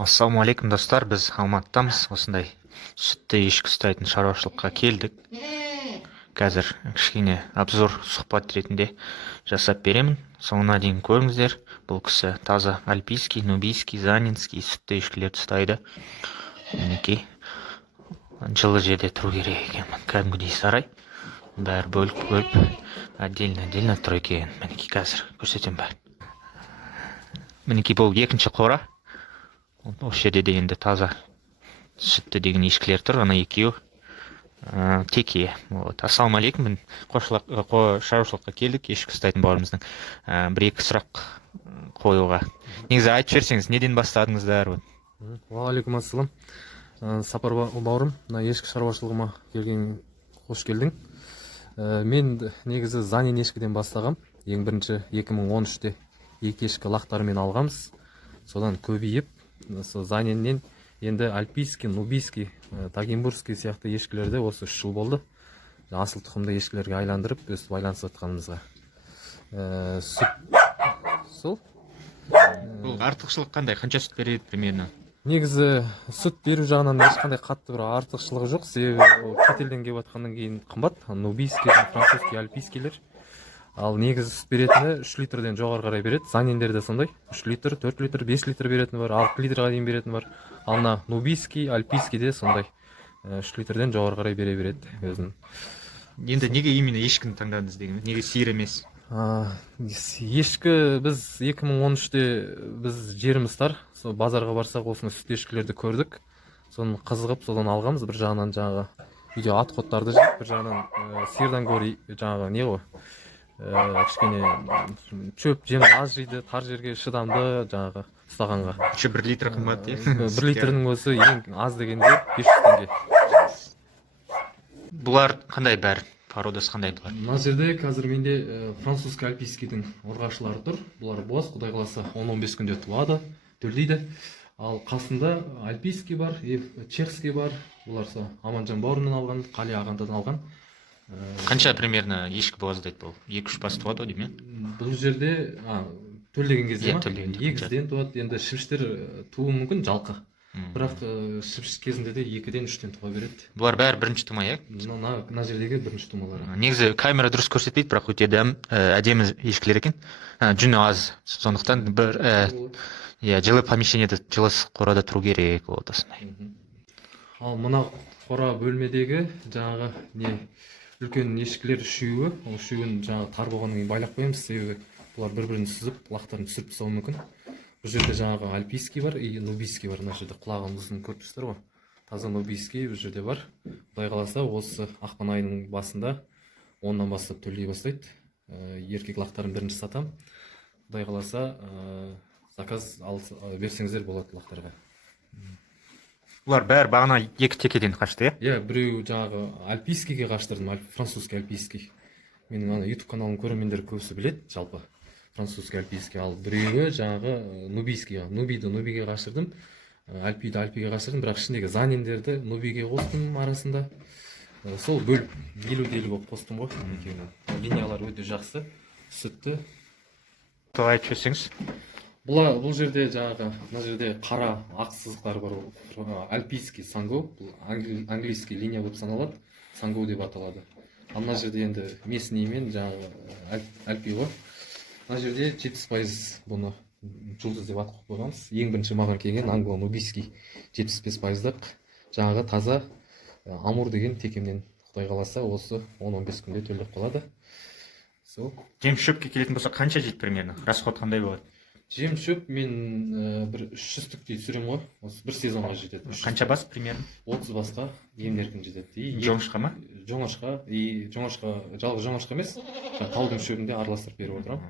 Ассалаумағалейкум достар, біз Алматыдамыз. Осындай сүтті ешкі ұстайтын шаруашылыққа келдік. Қазір кішкене обзор сұхбат ретінде жасап беремін. Соңына дейін көріңіздер. Бұл кісі таза альпийский, нубийский, занинский сүтті ешкілерді ұстайды. Мінекей, жылы жерде тұру керек екен. Кәдімгідей сарай. Бәрі бөліп отдельно тұр екен. Мінекей, қазір көрсетемін бәрін. Мінекей, бұл екінші қора. Осы жерде де енді таза сүтті деген ешкілер тұр, ана екеуі теке. Ассалаумағалейкум, мен шаруашылыққа келдік, ешкі ұстайтын бауырымыздың бір-екі сұрақ қоюға. Негізі айтып жіберсеңіз, неден бастадыңыздар? Уағалейкум ассалам. Сапар бауырым, мына ешкі шаруашылығыма келген қош келдің. Мен негізі занин ешкіден бастағам. Ең бірінші 2013-те екі ешкі лақтарымен алғамыз. Содан көбейіп, заниннен енді альпийский, нубийский, тагенбургский сияқты ешкілерді осы 3 жыл болды. Асыл тұқымды ешкілерге айландырып, өстіп байланысып жатқанымызға. Сол. Бұл артықшылық қандай? Қанша сүт береді примерно? Негізі сүт беру жағынан ешқандай қатты бір артықшылығы жоқ. Себебі шетелден келіп жатқаннан кейін қымбат. Нубийский, французский, альпийскийлер. Ал негізі сүт беретіні 3 литрден жоғары қарай береді. Заниндер де сондай. 3 литр, 4 литр, 5 литр беретін бар, 6 литрға дейін беретін бар. Ал мына нубийский, альпийский де сондай. 3 литрден жоғары қарай бере береді өзінің. Енді неге именно ешкіні таңдадыңыз деген? Неге сиыр емес? Ешкі біз 2013-те біз жеріміз тар. Сол базарға барсақ осыны сүт ешкілерді көрдік. Соны қызығып, содан алғамыз. Bir жағынан жаңағы үйде отходтарды жеп, бір жағынан сиырдан гөрі жаңағы не ғой? Кішкене шөп жем аз жейді, тар жерге шыдамды жаңағы ұстағанға. 1 литр қымбат, е? 1 литрдің өзі ең аз дегенде 500 теңге. Бұлар қандай бәрі? Породасы қандай бұлар? Мына жерде қазір менде французский альпийскийдің ұрғашылары тұр. Бұлар бос, құдай қаласа 10-15 күнде туады, төлдейді. Ал қасында альпийский бар, чехский бар. Бұлар Аманжан бауырымнан алған, Қали ағамдан алған. Қанша примерно ешкі боздайды бұл? 2-3 бас туады дейм, Бұл жерде төлдеген кезде ма? Төлдегенде. Егізден туады. Енді шіпіштер туы мүмкін жалқы. Бірақ шіпіш кезінде де 2-ден 3-тен туа береді. Бұлар бәрі бірінші тума, е? Мына жердегі бірінші тумалары. Негізі камера дұрыс көрсетпейді, бірақ өте әдемі ешкілер екен. Жүні аз, сондықтан бір жылы помещениеде, жылы қорада тұру керек болды осындай. Ал мына қора бөлмедегі жаңағы үлкен ешкілер үшеуі, ол үшеуін жаңағы тар болғаннан кейін байлап қоямыз, себебі бұлар бір-бірін сүзіп, құлақтарын түсіріп тастауы мүмкін. Бұл жерде жаңағы альпийский бар, нубийский бар. Мына жерде құлағымыздың көріп тұрсыздар ғой. Таза нубийский бұл жерде бар. Құдай қаласа осы ақпан айының басында 10-нан бастап төлдей бастайды. Еркек лақтарын бірінші сатам. Құдай қаласа заказ берсеңіздер болады лақтарға. Бұлар бәрі бағана 2 текеден қашты, е? Біреу жаңағы альпийскийге қаштырдым, французский альпийский. Менің YouTube каналын көрермендер көбісі біледі, жалпы французский альпийский. Ал біреуі жаңағы нубийский, нубийге қаштырдым, альпийге қаштырдым, бірақ ішіндегі заниндерді нубийге қостым арасында. Сол бөліп 50-50 болып қостым ғой. Линиялар өте жақсы, сүтті. Айтып жіберсеңіз. Бұл жерде жаңағы, мына жерде қара ақ сызықтар бар, альпийский санго, английский линия болып саналады, санго деп аталады. Ал мына жерде енді местныймен жаңағы альпий ғой. Мына жерде 70% бұны жұлдыз деп ат қойып қойғанбыз. Ең бірінші маған келген англо-нубийский 75%-дық жаңағы таза амур деген текемнен, құдай қаласа осы 10-15 күнде төлдеп қалады. Жем шөпке келетін болса қанша жейді примерно? Расход қандай болады? Жем шөп мен бір 300-тіктей түсірем ғой, осы бір сезонға жетеді. Қанша бас примерно? 30 басқа емдеркін жетеді. Жоңышқа ма? Жоңышқа, жалғыз жоңышқа емес, таудың шөбінде араластырып беріп отырам.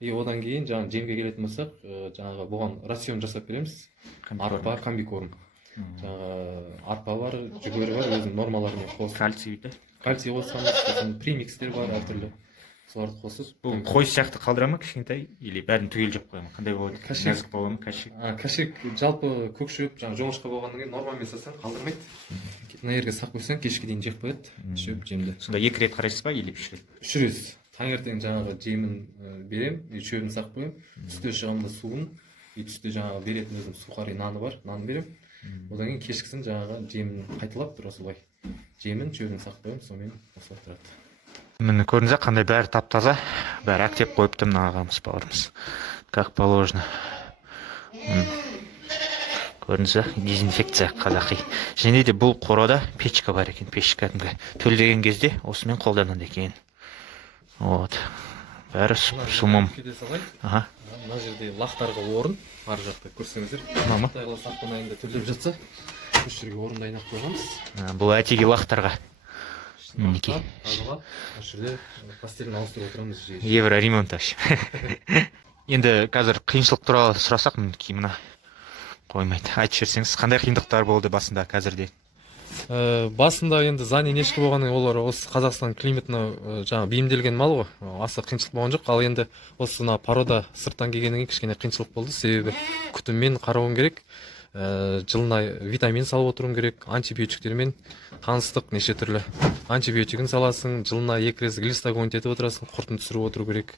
Одан кейін жемге келетін болсақ, жаңағы бұған рацион жасап береміз. Арпа, комбикорм. Арпа бар, жүгері бар, өзінің нормаларымен қосып. Кальций дейді. Кальций қосамыз, премикстер бар әртүрлі. Соларды қосып. Бұл қой сияқты қалдыра ма кішкентай, или бәрін түгел жеп қоя ма? Қандай болады? Нәзік бола ма кәшек? Кәшек жалпы көк шөп, жоңышқа болғаннан кейін нормамен сасаң қалдырмайды. Мына жерге сақ қойсаң кешке дейін жеп қояды, шөп жемді. Сонда 2 рет қарайсыз ба, или 3 рет? 3 рет. Таңертең жаңағы жемін берем, шөбін сақ қоям, үсте шығамда суын, и түсте жаңағы беретін өзім сухарий наны бар, нан беремін. Одан кейін кешкісін жаңағы жемін қайталап тура солай жемін шөбін сақтаймын, сонымен осылай тұрады. Міне көрдіңіз қандай бәрі тап-таза, бәрі әктеп қойыпты мына ағамыз бауырымыз. Как положено. Көрдіңіз дезинфекция қазақи. Және де бұл қорада печка бар екен, печка кәдімгі төлдеген кезде осымен қолданады екен. Вот. Бәрі сумым. Ага. Мына жерде лақтарға орын, ар жақта көрсеңіздер. Мама. Құдай қаласа ақпан айында төлдеп жатса, осы жерге орын дайындап қойғанбыз. Бұл әтеге лақтарға. Мінекей. Осы жерде постелін ауыстырып отырамыз. Евро ремонт вообще. Енді қазір қиыншылық туралы сұрасақ, мінекей мына қоймайды. Айтып жіберсеңіз, қандай қиындықтар болды басында қазірде? Басында енді занин ешкі болғаннан олар осы Қазақстан климатына жаңа бейімделген мал ғой. Аса қиыншылық болған жоқ. Ал енді осы мына порода сырттан келгеннен кейін кішкене қиыншылық болды. Себебі күтіммен қарауым керек. Жылына витамин салып отыруым керек. Антибиотиктермен таныстық неше түрлі. Антибиотигін саласың, жылына 2 рет глистогон етіп отырасың, құртын түсіріп отыру керек.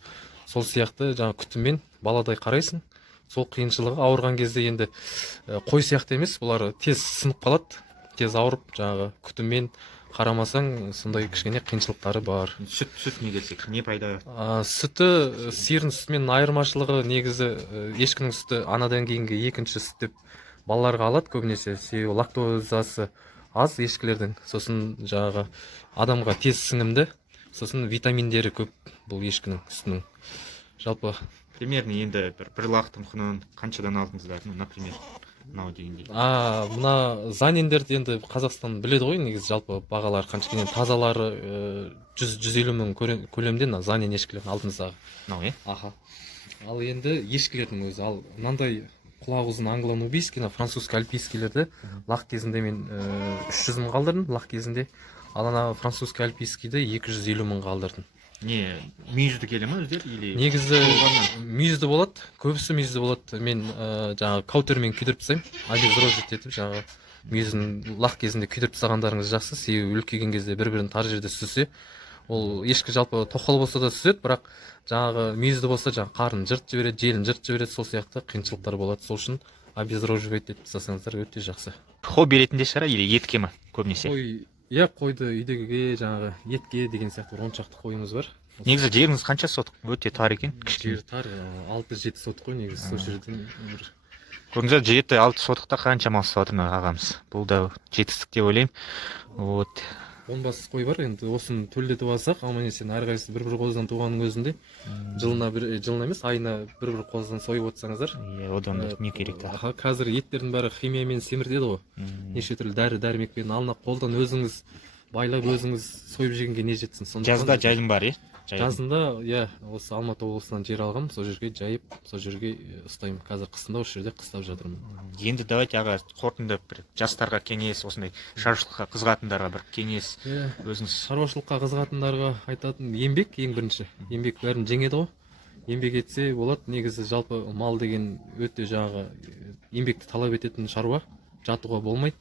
Сол сияқты жаңа күтіммен баладай қарайсың. Сол қиыншылығы ауырған кезде енді қой сияқты емес, бұлар тез сынып қалады. Тез ауырып, жаңағы күтіммен қарамасаң, сондай кішкене қиыншылықтары бар. Сүт не келсек, не пайда? Сүті, сиырдың сүтімен айырмашылығы негізі ешкінің сүті анадан кейінгі екінші сүт деп балаларға алады көбінесе. Себебі лактозасы аз ешкілердің. Сосын жаңағы адамға тез сіңімді, сосын витаминдері көп бұл ешкінің сүтінің. Жалпы Примерно енді бір лақтың құнын қаншадан алдыңыздар, например? Мынау дегендей. Мына занендерді енді Қазақстан біледі ғой, негізі жалпы бағалары қанша, тазалары 100-150 мың көлемде занен ешкілердің алдымыздағы. Мынау, Аха. Ал енді ешкілердің өзі, ал мынандай құлақ ұзын англо-нубийский, французский альпийскийлерді лақ кезінде мен 300 мың қалдырдым, лақ кезінде. Ал ана французский альпийскийді 250 мың қалдырдым. Не, мүйізді келе ма өздер? Негізі мүйізді болады, көбісі мүйізді болады. Мен жаңағы каутермен күйдіріп тастаймын, обезрожить етіп, жаңағы мүйізін лақ кезінде күйдіріп тастағандарыңыз жақсы. Себебі үлкейген кезде бір-бірін тар жерде сүзсе, ол ешкі жалпы тоқал болса да сүзеді, бірақ жаңағы мүйізді болса жаңағы қарын жырт жібереді, желін жырт жібереді, сол сияқты қиыншылықтар болады. Сол үшін обезроживать етіп тастасаңыздар өте жақсы. Хобби ретінде шығар, или етке ма көбінесе? Иә, қойды үйдегіге, жаңағы етке деген сияқты 10 шақты қойымыз бар. Негізі жеріңіз қанша сотық? Өте тар екен. Жер тар, 6-7 сотық қой негізі. Сол жерден көрдіңіздер, 7-6 сотықта қанша мал ұстап отыр ағамыз. Бұл да жетістік деп ойлаймын. Вот. 10 бас қой бар, енді осыны төлдетіп алсақ, аман-есен әрқайсысы бір-бір қозыдан туғанның өзінде жылына емес, айына бір-бір қозыдан сойып отырсаңыздар. Одан да не керек та. Қазір еттердің бәрі химиямен семіртеді ғой. Неше түрлі дәрі-дәрмекпен алына қолдан өзіңіз байлап өзіңіз сойып жегенге не жетсін. Жазда жайым бар, Жазында, осы Алматы облысынан жер алғам, сол жерге жайып, сол жерге ұстаймын. Қазір қысында осы жерде қыстап жатырмын. Енді давайте аға қорытындып бір жастарға кеңес, осындай шаруашылыққа қызығатындарға бір кеңес өзіңіз. Шаруашылыққа қызығатындарға айтатын еңбек ең бірінші. Еңбек бәрін жеңеді ғой. Еңбек етсе болады. Негізі жалпы мал деген өте жаңағы еңбекті талап ететін шаруа, жатуға болмайды.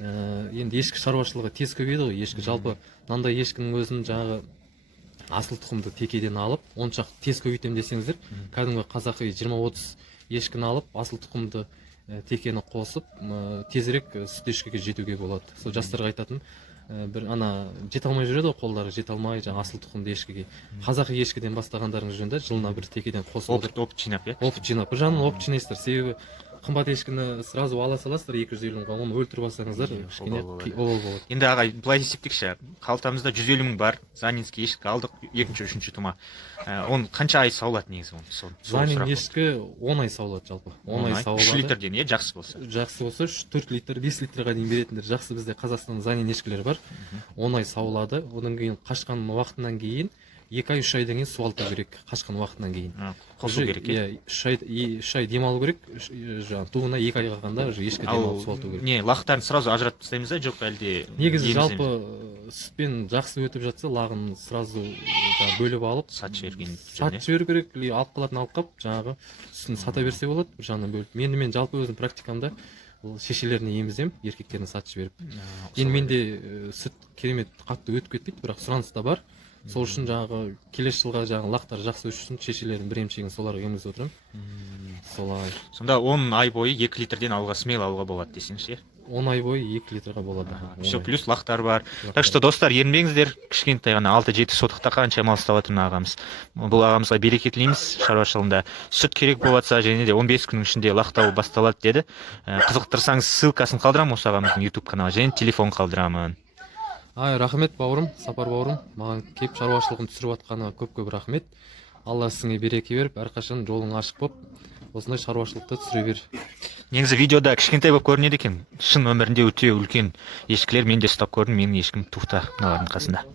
Енді ешкі шаруашылығы тез көбейді ғой. Ешкі жалпы мынандай ешкінің өзін жаңағы асыл тұқымды текеден алып, оншақ тез көбейтем десеңіздер, кәдімгі қазақи 20-30 ешкіні алып, асыл тұқымды текені қосып, тезірек сүт ешкіге жетуге болады. Сол жастарға айтатын, бір ана жете алмай жүреді ғой, қолдары жете алмай, жаңа асыл тұқымды ешкіге. Қазақи ешкіден бастағандарыңыз жөн, жылына бір текеден қосып отырып. Опыт жинап, Опыт жинап. Бір жағынан опыт жинайсыздар. Себебі қымбат ешкіні сразу ала саласыздар 250 мыңға, оны өлтіріп алсаңыздар кішкене обал болады. Енді ағай былай есептейікші, қалтамызда 150 мың бар, занинский ешкі алдық, екінші, үшінші тума. Он қанша ай саулады негізі оны? Занин ешкі 10 ай саулады жалпы. 10 ай саулады. 3 литрден, жақсы болса? Жақсы болса 4 литр, 5 литрға дейін беретіндер жақсы. Бізде Қазақстан занин ешкілері бар. 10 ай саулады. Одан кейін қашқан уақытынан кейін 2-3 айдан кейін суалту керек, қашқан уақытынан кейін. Қосу керек, 3 ай демалу керек, туына 2 айға қалғанда ешкі демалып суалту керек. Не, лақтарын сразу ажыратып тастаймыз да, жоқ әлде? Негізі жалпы сүтпен жақсы өтіп жатса, лағын сразу бөліп алып, сатып жіберу керек, алып қалатын алып қап, жаңағы сүтін сата берсе болады, бір жағынан бөліп. Мен жалпы өзім практикамда шешелеріне емізем, еркектеріне сатып жіберіп. Енді менде сүт керемет қатты өтіп кетпейді, бірақ сұраныс та бар. Сол үшін жаңағы келесі жылға жаңағы лақтар жақсы өсүш үчүн шешелердин бир эмчегин соларга эмгизип отурам. Солай. Сонда 10 ай бойы 2 литрден алуға смело алуға болады десеңізші. 10 ай бойы 2 литрге болады. Все, плюс лақтар бар. Так что достар, ерінбеңіздер, кішкентай ғана 6-7 сотықта қанша мал ұстап жатыр ағамыз. Бұл ағамызға береке тілейміз шаруашылығында. Сүт керек болатса және де 15 күннің ішінде лақтауы басталады деді. Қызықтырсаңыз ссылкасын қалдырамын осы ағамыздың YouTube каналы және телефон қалдырамын. Рахмет бауырым, Сапар бауырым, маған кеп шаруашылығын түсіріп атқаныңа көп-көп рахмет. Алла сізге береке беріп, әрқашан жолың ашық болып, осындай шаруашылықты түсіре бер. Негізі видеода кішкентай болып көрінеді екен. Шын өмірінде өте үлкен ешкілер мен де ұстап көрдім, менің ешкім туфта мыналардың қасында.